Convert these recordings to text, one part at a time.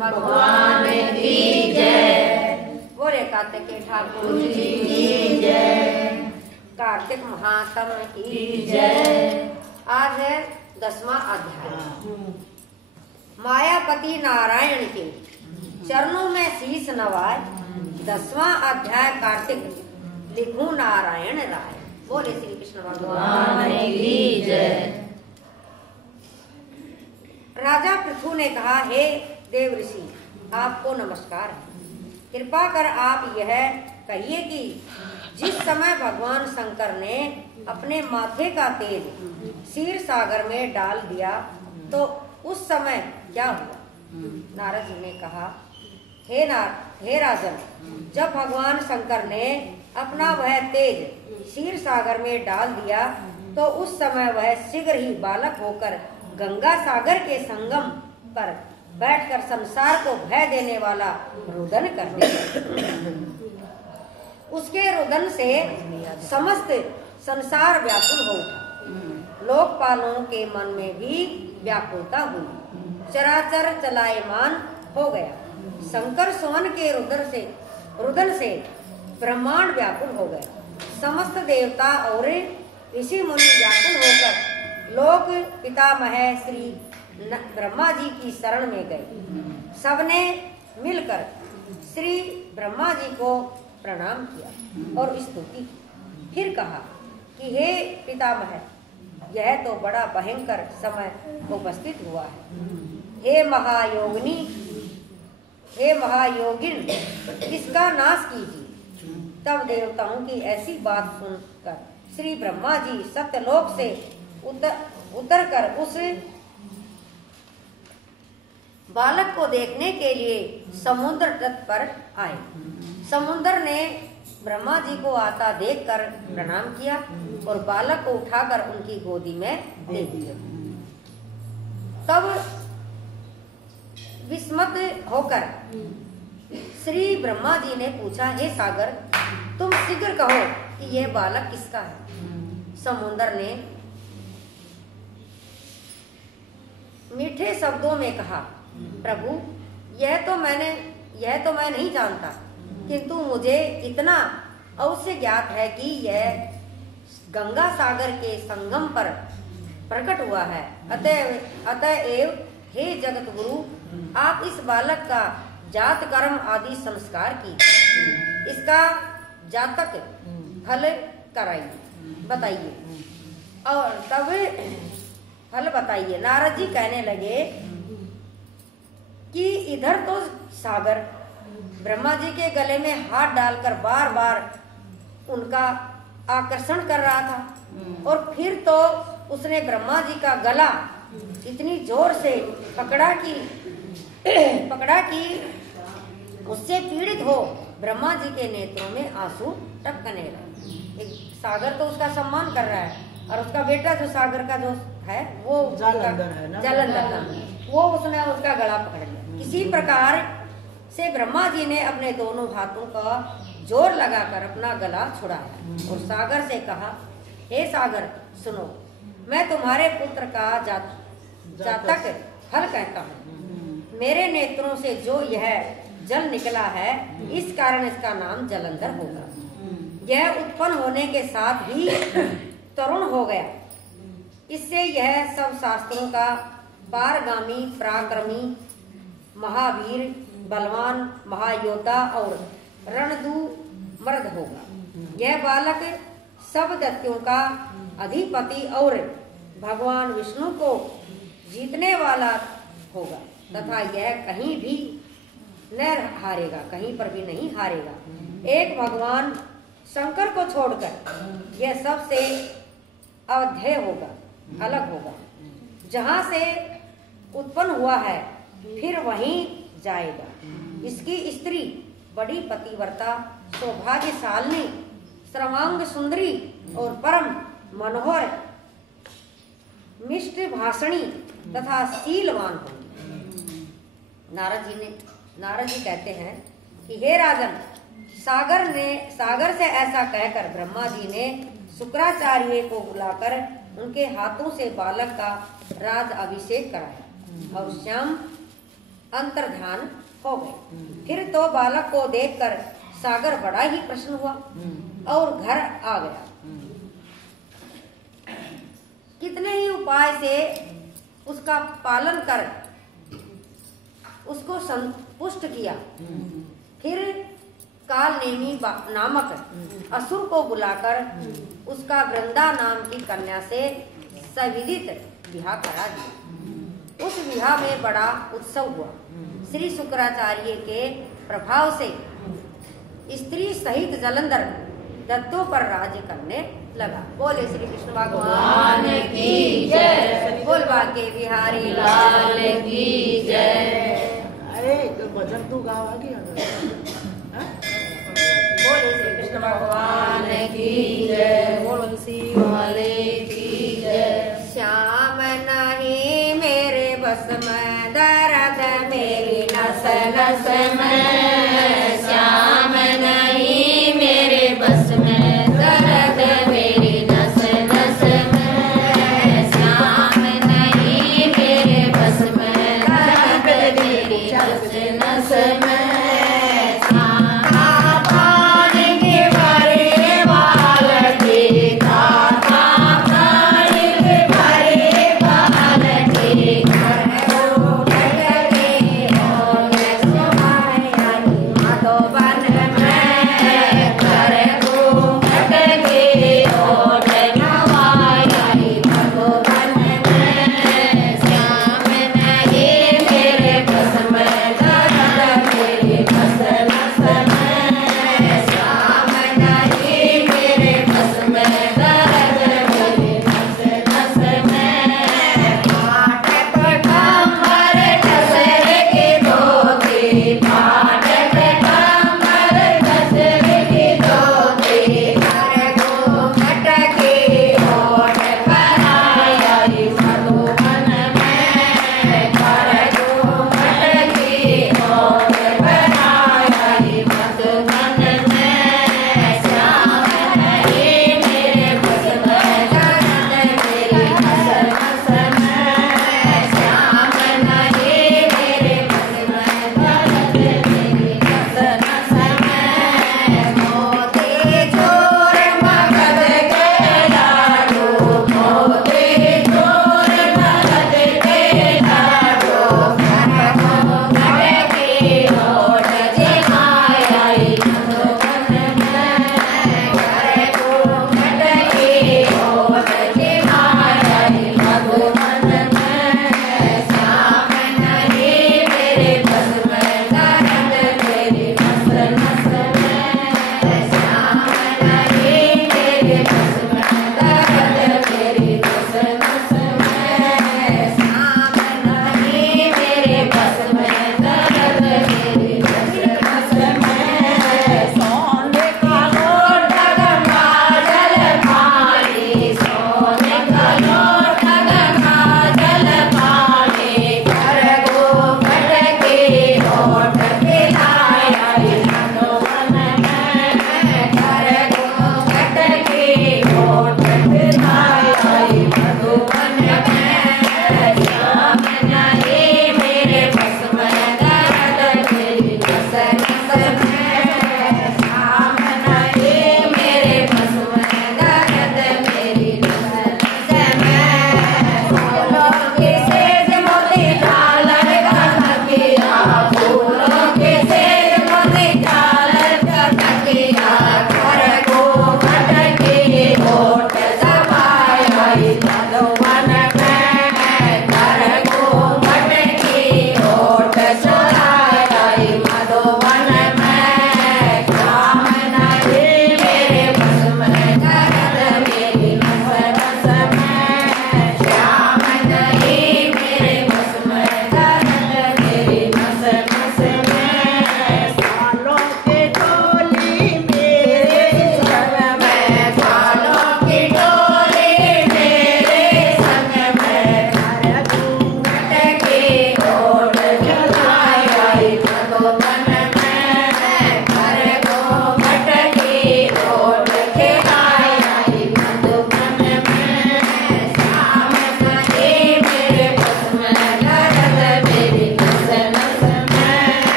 भगवान की जय। बोले कार्तिकेय ठाकुर जी की जय। कार्तिक महात्म की जय। आज है 10वां अध्याय। मायापति नारायण के चरणों में शीश नवाए। 10वां अध्याय कार्तिक लिखूं नारायण राय। बोले श्री कृष्ण भगवान की जय। राजा पृथु ने कहा, हे देव ऋषि, आपको नमस्कार है। कृपा कर आप यह कहिए कि जिस समय भगवान शंकर ने अपने माथे का तेज क्षीर सागर में डाल दिया तो उस समय क्या हुआ? नारद जी ने कहा, हे राजन, जब भगवान शंकर ने अपना वह तेज क्षीर सागर में डाल दिया तो उस समय वह शीघ्र ही बालक होकर गंगा सागर के संगम पर बैठकर संसार को भय देने वाला रुदन करने लगा। उसके रुदन से समस्त संसार व्याकुल हो उठा। लोकपालों के मन में भी व्याकुलता हुई। चराचर चलायमान हो गया। शंकर सुमन के रुदन से ब्रह्मांड व्याकुल हो गया। समस्त देवता और ऋषि मुनि व्याकुल होकर लोक पितामह श्री ब्रह्मा जी की शरण में गए। सबने मिलकर श्री ब्रह्मा जी को प्रणाम किया और स्तुति की। फिर कहा कि हे पितामह, यह तो बड़ा भयंकर समय उपस्थित हुआ है। हे महायोगिन, इसका नाश कीजिए। तब देवताओं की ऐसी बात सुनकर श्री ब्रह्मा जी सत्यलोक से उतर कर उस बालक को देखने के लिए समुद्र तट पर आए। समुद्र ने ब्रह्मा जी को आता देखकर प्रणाम किया और बालक को उठाकर उनकी गोदी में दे दिया। तब विस्मित होकर श्री ब्रह्मा जी ने पूछा, हे सागर, तुम शीघ्र कहो कि यह बालक किसका है? समुद्र ने मीठे शब्दों में कहा, प्रभु, यह तो मैं नहीं जानता, किंतु मुझे इतना अवश्य ज्ञात है कि यह गंगा सागर के संगम पर प्रकट हुआ है। अतएव हे जगत गुरु, आप इस बालक का जात कर्म आदि संस्कार कीजिए। इसका जातक फल बताइए और तब फल बताइए। नारद जी कहने लगे कि इधर तो सागर ब्रह्मा जी के गले में हाथ डालकर बार बार उनका आकर्षण कर रहा था और फिर तो उसने ब्रह्मा जी का गला इतनी जोर से पकड़ा कि उससे पीड़ित हो ब्रह्मा जी के नेत्रों में आंसू टपकने लगे। सागर तो उसका सम्मान कर रहा है और उसका बेटा जो सागर का जो है वो जालंधर, वो उसने उसका गला पकड़ लिया। इसी प्रकार से ब्रह्मा जी ने अपने दोनों हाथों का जोर लगाकर अपना गला छुड़ाया और सागर से कहा, हे सागर, सुनो, मैं तुम्हारे पुत्र का जातक फल कहता हूँ। मेरे नेत्रों से जो यह जल निकला है, इस कारण इसका नाम जालंधर होगा। यह उत्पन्न होने के साथ ही तरुण हो गया। इससे यह सब शास्त्रों का पारगामी, पराक्रमी, महावीर, बलवान, महायोद्धा और रणदू मर्द होगा। यह बालक सब दैत्यों का अधिपति और भगवान विष्णु को जीतने वाला होगा तथा यह कहीं भी न हारेगा, कहीं पर भी नहीं हारेगा। एक भगवान शंकर को छोड़कर यह सबसे अवध्यय होगा, अलग होगा। जहाँ से उत्पन्न हुआ है फिर वहीं जाएगा। इसकी स्त्री बड़ी पतिव्रता, सौभाग्यशालिनी, सर्वांग सुंदरी और परम मनोहर, मिष्ट भाषणी तथा शीलवान होगी। नारद जी कहते हैं कि हे राजन, सागर से ऐसा कहकर ब्रह्मा जी ने शुक्राचार्य को बुलाकर उनके हाथों से बालक का राज अभिषेक कराया और अंतर्ध्यान हो गए। फिर तो बालक को देखकर सागर बड़ा ही प्रसन्न हुआ और घर आ गया। कितने ही उपाय से उसका पालन कर उसको संतुष्ट किया। फिर कालनेमी नामक असुर को बुलाकर उसका वृंदा नाम की कन्या से सविदित विवाह करा दिया। उस विवाह में बड़ा उत्सव हुआ। श्री शुक्राचार्य के प्रभाव से स्त्री सहित जलंधर दत्तों पर राज्य करने लगा। बोले श्री कृष्ण भगवान की जय। बोल बाके बिहारी लाल की जय। अरे भजन तू गावा की बोले श्री कृष्ण भगवान की जय। बोल बंसी वाले की जय। श्याम नहीं मेरे बस में दर्द मेरी नस नस में। श्याम नहीं मेरे बस में दर्द मेरी नस नस में। श्याम नहीं मेरे बस में दर्द मेरी नस नस में। तो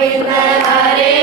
गोविंद हरे